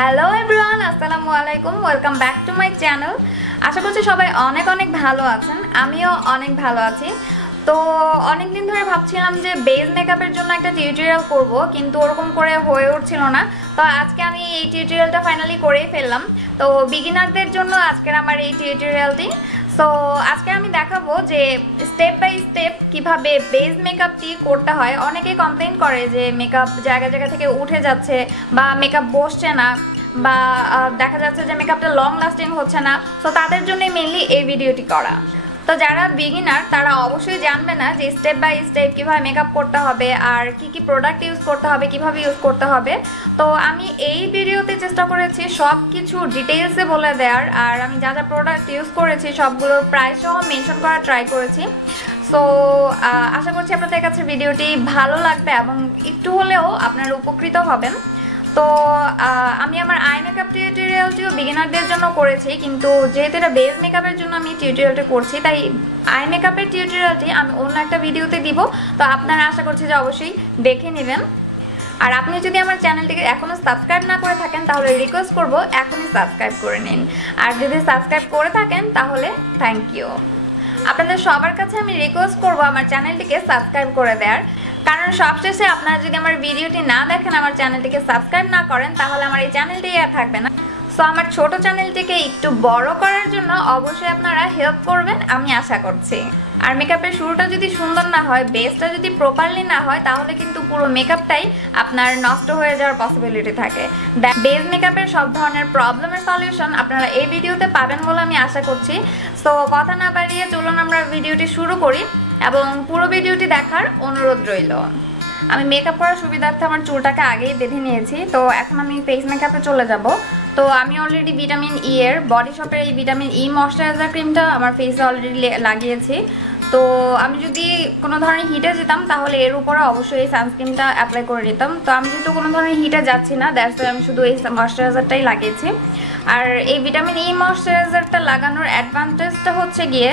Hello everyone, আসসালামু আলাইকুম। Welcome back to my channel. আশা করছি সবাই অনেক অনেক ভালো আছেন। আমিও অনেক ভালো আছি। তো অনেক দিন ধরে ভাবছিলাম যে বেজ মেকআপের জন্য একটা টিউটোরিয়াল করব, কিন্তু ওরকম করে হয়ে উঠছিল না। তো আজকে আমি এই টিউটোরিয়ালটা ফাইনালি করেই ফেললাম। তো বিগিনারদের জন্য আজকের আমার এই টিউটোরিয়ালটি। সো আজকে আমি দেখাবো যে স্টেপ বাই স্টেপ কিভাবে বেজ মেকআপটি করতে হয়। অনেকেই কমপ্লেন করে যে মেকআপ জায়গা জায়গা থেকে উঠে যাচ্ছে বা মেকআপ বসছে না, বা দেখা যাচ্ছে যে মেকআপটা লং লাস্টিং হচ্ছে না। সো তাদের জন্যই মেনলি এই ভিডিওটি করা। তো যারা বিগিনার তারা অবশ্যই জানবে না যে স্টেপ বাই স্টেপ কীভাবে মেকআপ করতে হবে আর কি কি প্রোডাক্ট ইউজ করতে হবে, কিভাবে ইউজ করতে হবে। তো আমি এই ভিডিওতে চেষ্টা করেছি সব কিছু ডিটেইলসে বলে দেওয়ার, আর আমি যা যা প্রোডাক্ট ইউজ করেছি সবগুলোর প্রাইস সহ মেনশন করার ট্রাই করেছি। সো আশা করছি আপনাদের কাছে ভিডিওটি ভালো লাগবে এবং একটু হলেও আপনারা উপকৃত হবেন। তো আমি আমার আই মেকআপ টিউটোরিয়ালটিও বিগিনারদের জন্য করেছি, কিন্তু যেহেতু এটা বেজ মেকআপের জন্য আমি টিউটোরিয়ালটা করছি, তাই আই মেকআপের টিউটোরিয়ালটি আমি অন্য একটা ভিডিওতে দিব। তো আপনারা আশা করছি যে অবশ্যই দেখে নেবেন। আর আপনি যদি আমার চ্যানেলটিকে এখনও সাবস্ক্রাইব না করে থাকেন তাহলে রিকোয়েস্ট করব এখনই সাবস্ক্রাইব করে নিন। আর যদি সাবস্ক্রাইব করে থাকেন তাহলে থ্যাংক ইউ। আপনাদের সবার কাছে আমি রিকোয়েস্ট করব আমার চ্যানেলটিকে সাবস্ক্রাইব করে দেওয়ার, কারণ সবশেষে আপনারা যদি আমার ভিডিওটি না দেখেন, আমার চ্যানেলটিকে সাবস্ক্রাইব না করেন, তাহলে আমার এই চ্যানেলটি আর থাকবে না। সো আমার ছোট চ্যানেলটিকে একটু বড় করার জন্য অবশ্যই আপনারা হেল্প করবেন আমি আশা করছি। আর মেকআপের শুরুটা যদি সুন্দর না হয়, বেসটা যদি প্রপারলি না হয়, তাহলে কিন্তু পুরো মেকআপটাই আপনার নষ্ট হয়ে যাওয়ার পসিবিলিটি থাকে। বেস মেকআপের সব ধরনের প্রবলেমের সলিউশন আপনারা এই ভিডিওতে পাবেন বলে আমি আশা করছি। সো কথা না বাড়িয়ে চলুন আমরা ভিডিওটি শুরু করি এবং পুরো ভিডিওটি দেখার অনুরোধ রইল। আমি মেকআপ করার সুবিধার্থে আমার চুলটাকে আগেই বেঁধে নিয়েছি। তো এখন আমি ফেস মেকআপে চলে যাব। তো আমি অলরেডি ভিটামিন ই এর বডি শপের এই ভিটামিন ই ময়শ্চারাইজার ক্রিমটা আমার ফেসে অলরেডি লাগিয়েছি। তো আমি যদি কোনো ধরনের হিটে যেতাম তাহলে এর উপরে অবশ্যই এই সানস্ক্রিনটা অ্যাপ্লাই করে নিতাম। তো আমি যেহেতু কোনো ধরনের হিটে যাচ্ছি না, দ্যাটস ওয়াই আমি শুধু এই ময়শ্চারাইজারটাই লাগিয়েছি। আর এই ভিটামিন ই ময়শ্চারাইজারটা লাগানোর অ্যাডভান্টেজটা হচ্ছে গিয়ে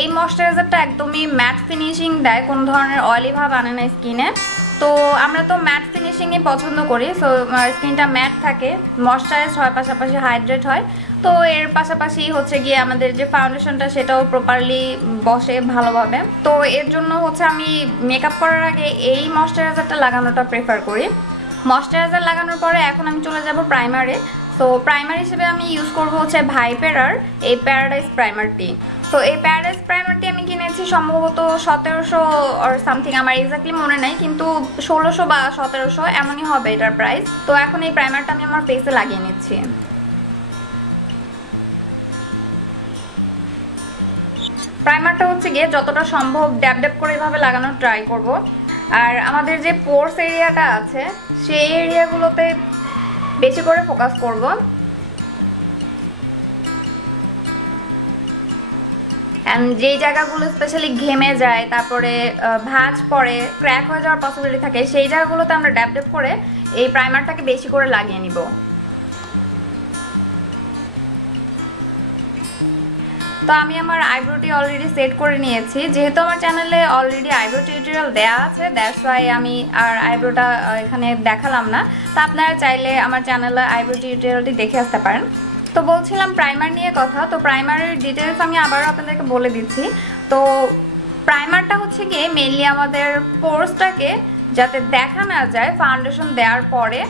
এই ময়শ্চারাইজারটা একদমই ম্যাট ফিনিশিং দেয়, কোনো ধরনের অয়েলি ভাব আনে না স্কিনে। তো আমরা তো ম্যাট ফিনিশিংই পছন্দ করি। সো স্কিনটা ম্যাট থাকে, ময়শ্চারাইজ হয়, পাশাপাশি হাইড্রেট হয়। তো এর পাশাপাশি হচ্ছে গিয়ে আমাদের যে ফাউন্ডেশনটা সেটাও প্রপারলি বসে ভালোভাবে। তো এর জন্য হচ্ছে আমি মেকআপ করার আগে এই ময়শ্চারাইজারটা লাগানোটা প্রেফার করি। ময়শ্চারাইজার লাগানোর পরে এখন আমি চলে যাব প্রাইমারে। তো প্রাইমার হিসেবে আমি ইউজ করবো হচ্ছে ভাইপেরার এই প্যারাডাইস প্রাইমারটি। তো এই প্যারাডাইস প্রাইমারটি আমি কিনেছি সম্ভবত 1700 আর সামথিং, আমার এক্স্যাক্টলি মনে নেই, কিন্তু 1600 বা 1700 এমনই হবে এটার প্রাইস। তো এখন এই প্রাইমারটা আমি আমার ফেসে লাগিয়ে নিচ্ছি। প্রাইমারটা হচ্ছে গিয়ে যতটা সম্ভব ড্যাব ড্যাব করে এভাবে লাগানোর ট্রাই করব। আর আমাদের যে পোরস এরিয়াটা আছে সেই এরিয়াগুলোতে বেশি করে ফোকাস করব। অ্যান্ড যেই জায়গাগুলো স্পেশালি ঘেমে যায়, তারপরে ভাঁজ পড়ে, ক্র্যাক হয়ে যাওয়ার পসিবিলিটি থাকে, সেই জায়গাগুলোতে আমরা ড্যাব ড্যাব করে এই প্রাইমারটাকে বেশি করে লাগিয়ে নিব। তো আমি আমার আইব্রোটি অলরেডি সেট করে নিয়েছি। যেহেতু আমার চ্যানেলে অলরেডি আইব্রো টিউটোরিয়াল দেওয়া আছে, দ্যাটস ওয়াই আমি আর আইব্রোটা এখানে দেখালাম না। তো আপনারা চাইলে আমার চ্যানেলে আইব্রো টিউটোরিয়ালটি দেখে আসতে পারেন। তো বলছিলাম প্রাইমার নিয়ে কথা। তো প্রাইমারের ডিটেলস আমি আবারও আপনাদেরকে বলে দিচ্ছি। তো প্রাইমারটা হচ্ছে গিয়ে মেনলি আমাদের পোরসটাকে যাতে দেখা না যায় ফাউন্ডেশন দেওয়ার পরে,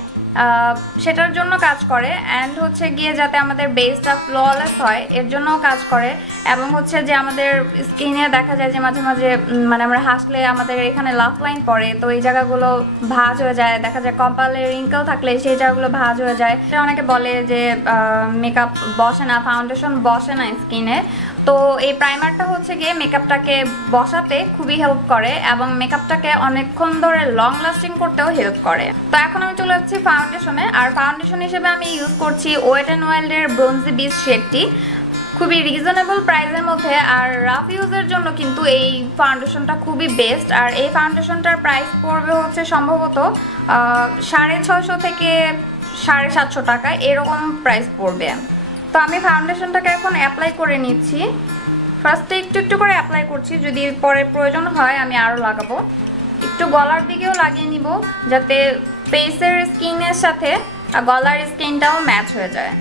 সেটার জন্য কাজ করে। অ্যান্ড হচ্ছে গিয়ে যাতে আমাদের বেসটা ফ্ললেস হয় এর জন্যও কাজ করে। এবং হচ্ছে যে আমাদের স্কিনে দেখা যায় যে মাঝে মাঝে মানে আমরা হাসলে আমাদের এখানে লাফ লাইন পড়ে, তো এই জায়গাগুলো ভাঁজ হয়ে যায়। দেখা যায় কপালে রিঙ্কেল থাকলে সেই জায়গাগুলো ভাঁজ হয়ে যায়। এটা অনেকে বলে যে মেকআপ বসে না, ফাউন্ডেশন বসে না স্কিনে। তো এই প্রাইমারটা হচ্ছে গিয়ে মেকআপটাকে বসাতে খুবই হেল্প করে এবং মেকআপটাকে অনেকক্ষণ ধরে লং লাস্টিং করতেও হেল্প করে। তো এখন আমি চলে যাচ্ছি ফাউন্ডেশনে। আর ফাউন্ডেশন হিসেবে আমি ইউজ করছি ওয়েট অ্যান্ড ওয়াইল্ডের ব্রোঞ্জি বিচ শেডটি, খুবই রিজনেবল প্রাইসের মধ্যে। আর রাফ ইউজের জন্য কিন্তু এই ফাউন্ডেশনটা খুবই বেস্ট। আর এই ফাউন্ডেশনটার প্রাইস পড়বে হচ্ছে সম্ভবত 650 থেকে 750 টাকা, এরকম প্রাইস পড়বে। তো আমি ফাউন্ডেশনটাকে এখন অ্যাপ্লাই করে নিচ্ছি। ফার্স্টে একটু একটু করে অ্যাপ্লাই করছি, যদি পরে প্রয়োজন হয় আমি আরও লাগাবো। একটু গলার দিকেও লাগিয়ে নিব যাতে ফেসের স্কিনের সাথে আর গলার স্কিনটাও ম্যাচ হয়ে যায়।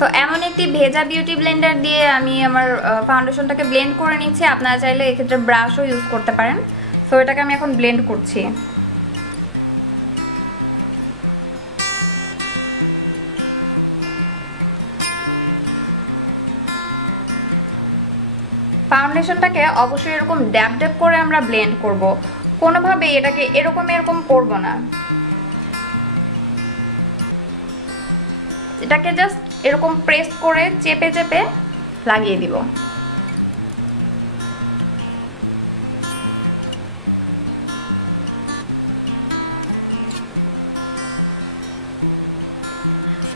তো এমন একটি ভেজা বিউটি ব্লেন্ডার দিয়ে আমি আমার ফাউন্ডেশনটাকে ব্লেন্ড করে নিচ্ছি। আপনারা চাইলে এক্ষেত্রে ব্রাশও ইউজ করতে পারেন। সো এটাকে আমি এখন ব্লেন্ড করছি। ফাউন্ডেশনটাকে অবশ্যই এরকম ড্যাব ড্যাব করে আমরা ব্লেন্ড করব, কোনোভাবে এটাকে এরকম করব না। এটাকে জাস্ট এরকম প্রেস করে চেপে চেপে লাগিয়ে দিব।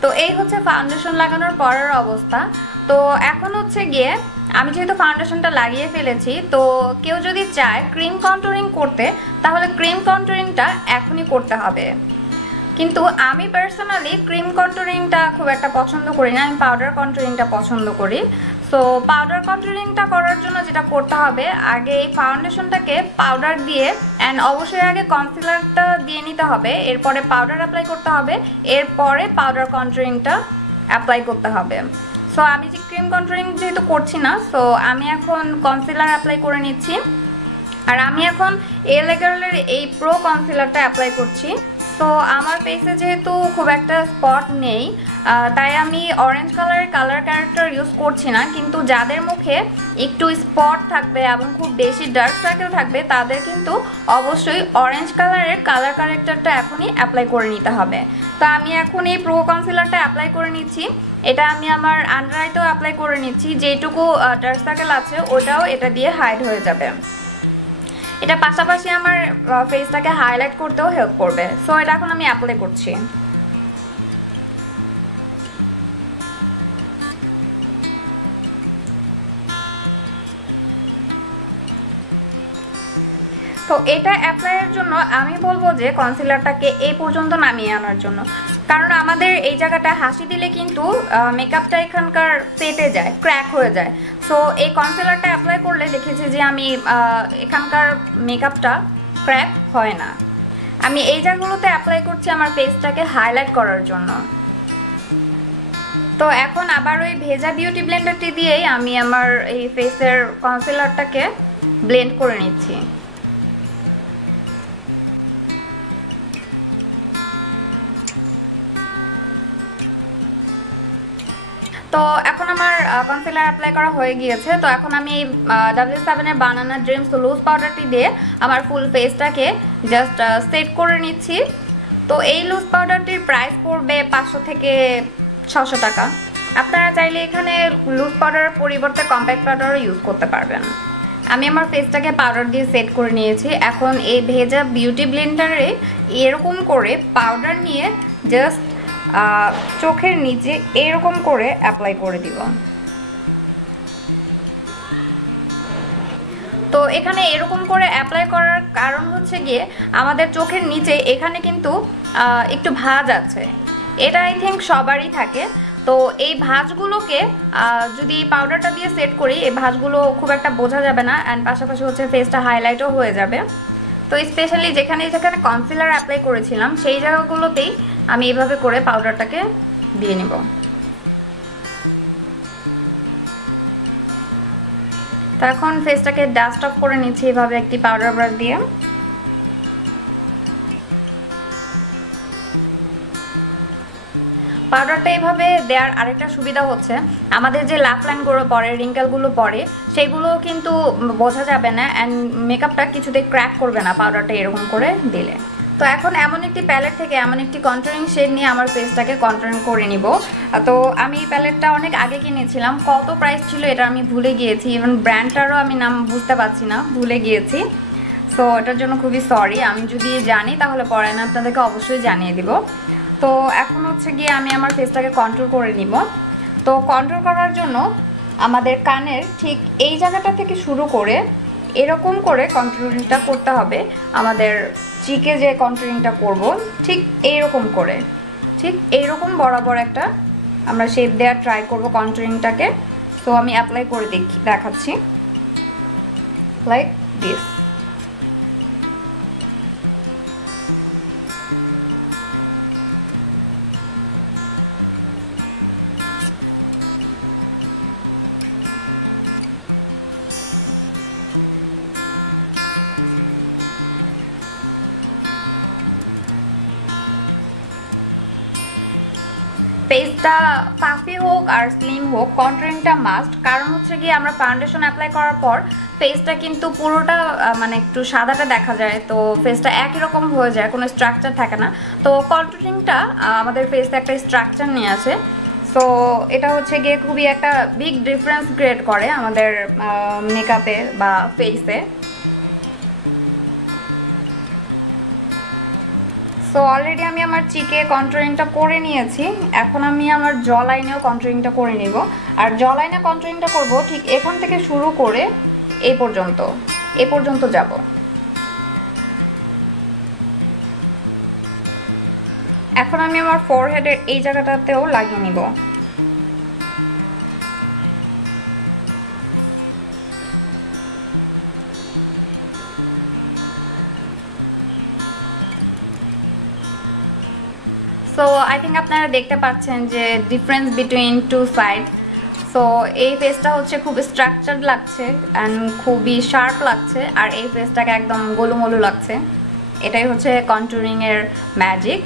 তো এই হচ্ছে ফাউন্ডেশন লাগানোর পরের অবস্থা। তো এখন হচ্ছে গিয়ে আমি যেহেতু ফাউন্ডেশনটা লাগিয়ে ফেলেছি, তো কেউ যদি চায় ক্রিম কন্টুরিং করতে, তাহলে ক্রিম কন্টুরিংটা এখনই করতে হবে। কিন্তু আমি পার্সোনালি ক্রিম কন্টুরিংটা খুব একটা পছন্দ করি না, আমি পাউডার কন্টুরিংটা পছন্দ করি। সো পাউডার কন্টুরিংটা করার জন্য যেটা করতে হবে, আগে এই ফাউন্ডেশনটাকে পাউডার দিয়ে অ্যান্ড অবশ্যই আগে কনসিলারটা দিয়ে নিতে হবে, এরপরে পাউডার অ্যাপ্লাই করতে হবে, এরপরে পাউডার কন্টুরিংটা অ্যাপ্লাই করতে হবে। সো আমি যে ক্রিম কন্টুরিং যেহেতু করছি না, সো আমি এখন কনসিলার অ্যাপ্লাই করে নিচ্ছি। আর আমি এখন L.A গার্লের এই প্রো কনসিলারটা অ্যাপ্লাই করছি। তো আমার ফেসে যেহেতু খুব একটা স্পট নেই, তাই আমি অরেঞ্জ কালারের কালার ক্যারেক্টার ইউজ করছি না। কিন্তু যাদের মুখে একটু স্পট থাকবে এবং খুব বেশি ডার্ক সার্কেল থাকবে, তাদের কিন্তু অবশ্যই অরেঞ্জ কালারের কালার ক্যারেক্টারটা এখনই অ্যাপ্লাই করে নিতে হবে। তো আমি এখন এই প্রো কনসিলারটা অ্যাপ্লাই করে নিচ্ছি। এটা আমি আমার আন্ডার আইতেও অ্যাপ্লাই করে নিচ্ছি, যেটুকু ডার্ক সার্কেল আছে ওটাও এটা দিয়ে হাইড হয়ে যাবে। এটা পাশাপাশি আমার ফেসটাকে হাইলাইট করতেও হেল্প করবে। সো এটা এখন আমি অ্যাপ্লাই করছি। তো এটা অ্যাপ্লাইয়ের জন্য আমি বলবো যে কনসিলারটাকে এই পর্যন্ত নামিয়ে আনার জন্য, কারণ আমাদের এই জায়গাটা হাসি দিলে কিন্তু মেকআপটা এখানকার ফেটে যায়, ক্র্যাক হয়ে যায়। সো এই কনসিলারটা অ্যাপ্লাই করলে দেখেছি যে আমি এখানকার মেকআপটা ক্র্যাক হয় না। আমি এই জায়গাগুলোতে অ্যাপ্লাই করছি আমার ফেসটাকে হাইলাইট করার জন্য। তো এখন আবার ওই ভেজা বিউটি ব্লেন্ডারটি দিয়েই আমি আমার এই ফেসের কনসিলারটাকে ব্লেন্ড করে নিচ্ছি। তো এখন আমার কনসিলার অ্যাপ্লাই করা হয়ে গিয়েছে। তো এখন আমি এই W7 এর বানানা ড্রিমস লুজ পাউডারটি দিয়ে আমার ফুল ফেসটাকে জাস্ট সেট করে নিচ্ছি। তো এই লুজ পাউডারটির প্রাইস পড়বে 500 থেকে 600 টাকা। আপনারা চাইলে এখানে লুজ পাউডারের পরিবর্তে কম্প্যাক্ট পাউডারও ইউজ করতে পারবেন। আমি আমার ফেসটাকে পাউডার দিয়ে সেট করে নিয়েছি। এখন এই ভেজা বিউটি ব্লেন্ডারে এরকম করে পাউডার নিয়ে জাস্ট চোখের নিচে এরকম করে অ্যাপ্লাই করে দিব। তো এখানে এরকম করে অ্যাপ্লাই করার কারণ হচ্ছে গিয়ে আমাদের চোখের নিচে এখানে কিন্তু একটু ভাঁজ আছে, এটা আই থিঙ্ক সবারই থাকে। তো এই ভাঁজগুলোকে যদি পাউডারটা দিয়ে সেট করি, এই ভাঁজগুলো খুব একটা বোঝা যাবে না, অ্যান্ড পাশাপাশি হচ্ছে ফেসটা হাইলাইটও হয়ে যাবে। তো স্পেশালি যেখানে যেখানে কনসিলার অ্যাপ্লাই করেছিলাম সেই জায়গাগুলোতেই আমি এইভাবে করে পাউডারটাকে দিয়ে নিব। তো এখন ফেসটাকে ডাস্ট অফ করে নিচ্ছি এভাবে একটি পাউডার ব্রাশ দিয়ে। পাউডারটা এইভাবে দেওয়ার আরেকটা সুবিধা হচ্ছে, আমাদের যে লাফ লাইনগুলো পড়ে, রিঙ্কেলগুলো পড়ে, সেগুলো কিন্তু বোঝা যাবে না, অ্যান্ড মেকআপটা কিছুতে ক্র্যাক করবে না পাউডারটা এরকম করে দিলে। তো এখন এমন একটি প্যালেট থেকে এমন একটি কন্টুরিং শেড নিয়ে আমার ফেসটাকে কন্টুরিং করে নিব। তো আমি এই প্যালেটটা অনেক আগে কিনেছিলাম, কত প্রাইস ছিল এটা আমি ভুলে গিয়েছি, ইভেন ব্র্যান্ডটারও আমি নাম বুঝতে পারছি না, ভুলে গিয়েছি। সো এটার জন্য খুবই সরি, আমি যদি জানি তাহলে পরে আমি আপনাদেরকে অবশ্যই জানিয়ে দিব। তো এখন হচ্ছে গিয়ে আমি আমার ফেসটাকে কন্ট্রোল করে নিব। তো কন্ট্রোল করার জন্য আমাদের কানের ঠিক এই জায়গাটা থেকে শুরু করে এরকম করে কন্ট্রোলিংটা করতে হবে। আমাদের চিকে যে কন্ট্রোলিংটা করব ঠিক এইরকম করে, ঠিক এইরকম বরাবর একটা আমরা শেপ দেওয়ার ট্রাই করব কন্ট্রোলিংটাকে। তো আমি অ্যাপ্লাই করে দেখাচ্ছি লাইক দিস। ফেসটা পাফি হোক আর স্লিম হোক, কন্ট্যুরিংটা মাস্ট। কারণ হচ্ছে গিয়ে আমরা ফাউন্ডেশন অ্যাপ্লাই করার পর ফেসটা কিন্তু পুরোটা মানে একটু সাদাটা দেখা যায়, তো ফেসটা একই রকম হয়ে যায়, কোনো স্ট্রাকচার থাকে না। তো কন্ট্যুরিংটা আমাদের ফেসে একটা স্ট্রাকচার নিয়ে আসে। সো এটা হচ্ছে গিয়ে খুবই একটা বিগ ডিফারেন্স ক্রিয়েট করে আমাদের মেকআপে বা ফেসে। সো অলরেডি আমি আমার চিকে কন্ট্যুরিংটা করে নিয়েছি। এখন আমি আমার জ লাইনেও কন্ট্যুরিংটা করে নিব। আর জ লাইনে কন্ট্যুরিংটা করব ঠিক এখান থেকে শুরু করে এই পর্যন্ত যাব। এখন আমি আমার ফোরহেডের এই জায়গাটাতেও লাগিয়ে নিব। সো আই থিঙ্ক আপনারা দেখতে পাচ্ছেন যে difference between two side. So এই ফেসটা হচ্ছে খুব স্ট্রাকচার্ড লাগছে অ্যান্ড খুবই শার্প লাগছে, আর এই ফেসটাকে একদম গোলুমলু লাগছে। এটাই হচ্ছে কন্ট্যুরিংয়ের ম্যাজিক।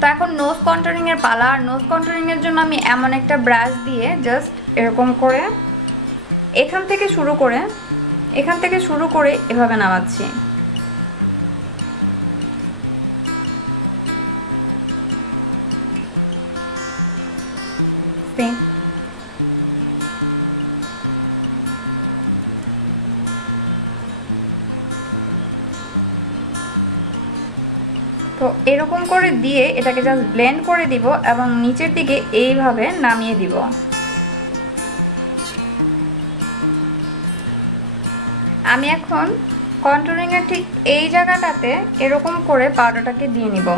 তো এখন নোজ কন্ট্যুরিংয়ের পালা। আর নোজ কন্ট্যুরিংয়ের জন্য আমি এমন একটা ব্রাশ দিয়ে জাস্ট এরকম করে এখান থেকে শুরু করে এভাবে নামাচ্ছি। তো এরকম করে দিয়ে এটাকে জাস্ট ব্লেন্ড করে দিব এবং নিচের দিকে এইভাবে নামিয়ে দিব। আমি এখন কন্ট্যুরিংয়ের ঠিক এই জায়গাটাতে এরকম করে পাউডারটাকে দিয়ে নিব।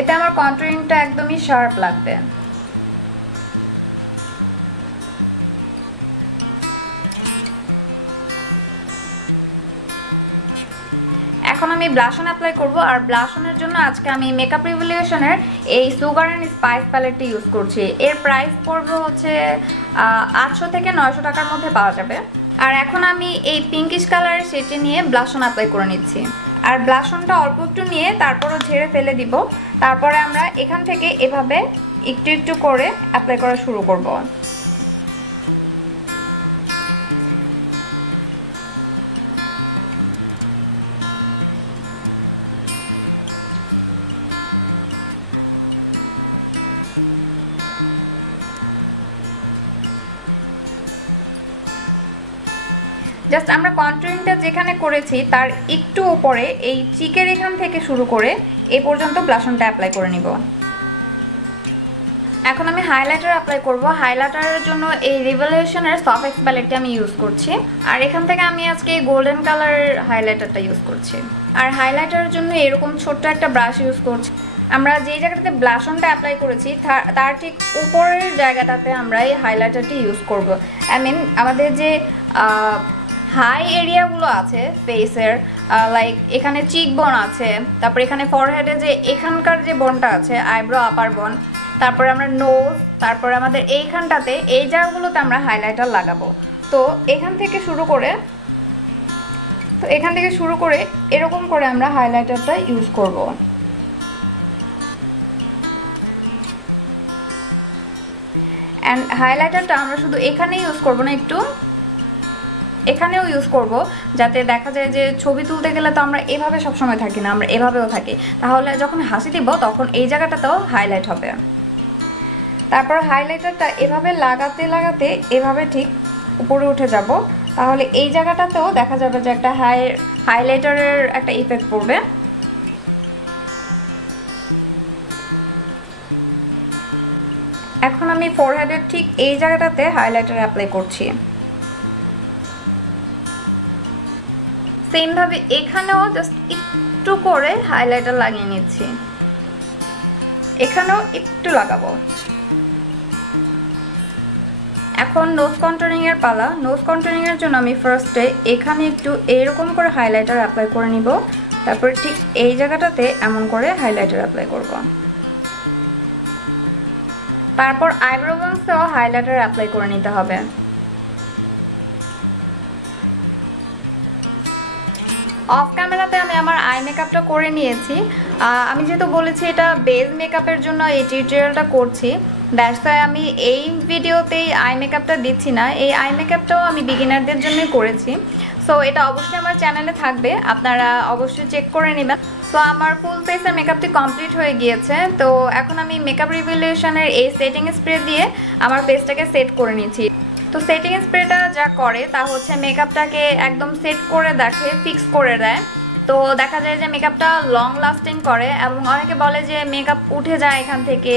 এতে আমার কন্ট্যুরিংটা একদমই শার্প লাগবে। এখন আমি ব্লাশন অ্যাপ্লাই করব। আর ব্লাশনের জন্য আজকে আমি মেকআপ রিভলিউশনের এই সুগার অ্যান্ড স্পাইস প্যালেটটি ইউজ করছি। এর প্রাইস পড়বে হচ্ছে 800 থেকে 900 টাকার মধ্যে পাওয়া যাবে। আর এখন আমি এই পিঙ্কিশ কালারের শেডটি নিয়ে ব্লাশন অ্যাপ্লাই করে নিচ্ছি। আর ব্লাশনটা অল্প একটু নিয়ে তারপরও ঝেড়ে ফেলে দিব। তারপরে আমরা এখান থেকে এভাবে একটু একটু করে অ্যাপ্লাই করা শুরু করব। জাস্ট আমরা কন্ট্যুরিংটা যেখানে করেছি তার একটু উপরে এই চিকের এখান থেকে শুরু করে এই পর্যন্ত ব্লাশনটা অ্যাপ্লাই করে নিব। এখন আমি হাইলাইটার অ্যাপ্লাই করব। হাইলাইটারের জন্য এই রিভলিউশনের সফট এক্স প্যালেটটি আমি ইউজ করছি। আর এখান থেকে আমি আজকে গোল্ডেন কালারের হাইলাইটারটা ইউজ করছি। আর হাইলাইটারের জন্য এরকম ছোট্ট একটা ব্রাশ ইউজ করছি। আমরা যেই জায়গাটাতে ব্লাশনটা অ্যাপ্লাই করেছি তার ঠিক উপরের জায়গাটাতে আমরা এই হাইলাইটারটি ইউজ করব। আই মিন আমাদের যে হাই এরিয়াগুলো আছে ফেসের, লাইক এখানে চিক বোন আছে, তারপর এখানে ফরহেডে যে এখানকার যে বোনটা আছে আইব্রো আপার বোন, তারপরে আমরা নোজ, তারপরে আমাদের এইখানটাতে এই জায়গাগুলোতে আমরা হাইলাইটার লাগাবো। তো এখান থেকে শুরু করে এরকম করে আমরা হাইলাইটারটা ইউজ করব। অ্যান্ড হাইলাইটারটা আমরা শুধু এখানে ইউজ করব না, একটু এখানেও ইউজ করব, যাতে দেখা যায় যে ছবি তুলতে গেলে তো আমরা এভাবে সবসময় থাকি না, আমরা এভাবেও থাকি। তাহলে যখন হাসি দিব তখন এই জায়গাটাতেও হাইলাইট হবে। তারপর হাইলাইটারটা এভাবে লাগাতে লাগাতে এভাবে ঠিক উপরে উঠে যাব। তাহলে এই জায়গাটাতেও দেখা যাবে যে একটা হাইলাইটারের একটা ইফেক্ট পড়বে। এখন আমি ফোরহেডের ঠিক এই জায়গাটাতে হাইলাইটার অ্যাপ্লাই করছি। সেম ভাবে এখানেও জাস্ট একটু করে হাইলাইটার লাগিয়ে নিচ্ছি, এখানেও একটু লাগাবো। এখন নোজ কন্ট্যুরিং এর পালা। নোজ কন্ট্যুরিং এর জন্য আমি ফার্স্টে এখানে একটু এরকম করে হাইলাইটার অ্যাপ্লাই করে নিব, তারপরে ঠিক এই জায়গাটাতে এমন করে হাইলাইটার অ্যাপ্লাই করব। তারপর আইব্রো বোনসেও হাইলাইটার অ্যাপ্লাই করে নিতে হবে। অফ ক্যামেরাতে আমি আমার আই মেকআপটা করে নিয়েছি। আমি যেহেতু বলেছি এটা বেস মেকআপের জন্য এই টিউটোরিয়ালটা করছি, দ্যাটস ওয়াই আমি এই ভিডিওতেই আই মেকআপটা দিচ্ছি না। এই আই মেকআপটাও আমি বিগিনারদের জন্যই করেছি। সো এটা অবশ্যই আমার চ্যানেলে থাকবে, আপনারা অবশ্যই চেক করে নেবেন। সো আমার ফুল ফেসের মেকআপটি কমপ্লিট হয়ে গিয়েছে। তো এখন আমি মেকআপ রিভলিউশনের এই সেটিং স্প্রে দিয়ে আমার ফেসটাকে সেট করে নিচ্ছি। তো সেটিং স্প্রেটা যা করে তা হচ্ছে মেকআপটাকে একদম সেট করে দেখে, ফিক্স করে দেয়। তো দেখা যায় যে মেকআপটা লং লাস্টিং করে, এবং অনেকে বলে যে মেকআপ উঠে যায় এখান থেকে,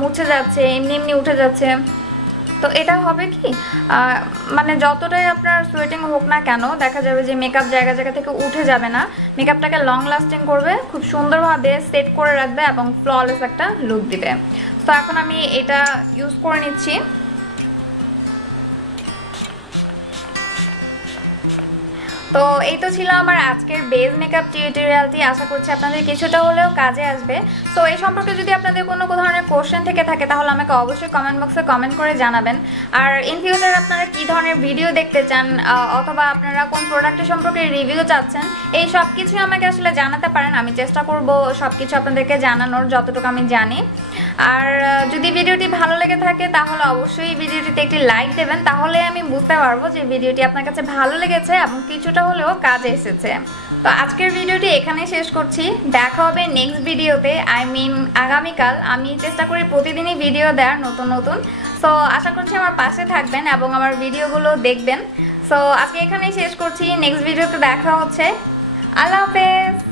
মুছে যাচ্ছে, এমনি এমনি উঠে যাচ্ছে। তো এটা হবে কি, মানে যতটাই আপনার সোয়েটিং হোক না কেন দেখা যাবে যে মেকআপ জায়গা জায়গা থেকে উঠে যাবে না, মেকআপটাকে লং লাস্টিং করবে, খুব সুন্দরভাবে সেট করে রাখবে এবং ফ্ললেস একটা লুক দিবে। তো এখন আমি এটা ইউজ করে নিচ্ছি। তো এই তো ছিল আমার আজকের বেস মেকআপ টিউটোরিয়ালটি। আশা করছি আপনাদের কিছুটা হলেও কাজে আসবে। তো এই সম্পর্কে যদি আপনাদের কোনো ধরনের কোশ্চেন থেকে থাকে তাহলে আমাকে অবশ্যই কমেন্ট বক্সে কমেন্ট করে জানাবেন। আর ইন ফিউচার আপনারা কী ধরনের ভিডিও দেখতে চান, অথবা আপনারা কোন প্রোডাক্টের সম্পর্কে রিভিউ চাচ্ছেন, এই সব কিছুই আমাকে আসলে জানাতে পারেন। আমি চেষ্টা করব সব কিছু আপনাদেরকে জানানোর যতটুকু আমি জানি। আর যদি ভিডিওটি ভালো লেগে থাকে তাহলে অবশ্যই ভিডিওটিতে একটি লাইক দেবেন, তাহলে আমি বুঝতে পারবো যে ভিডিওটি আপনার কাছে ভালো লেগেছে এবং কিছুটা হলেও কাজে এসেছে। তো আজকের ভিডিওটি এখানেই শেষ করছি। দেখা হবে নেক্সট ভিডিওতে, আগামীকাল। আমি চেষ্টা করি প্রতিদিনই ভিডিও দেওয়ার নতুন নতুন। সো আশা করছি আমার পাশে থাকবেন এবং আমার ভিডিওগুলো দেখবেন। সো আজকে এখানেই শেষ করছি, নেক্সট ভিডিওতে দেখা হচ্ছে। আল্লাহ হাফেজ।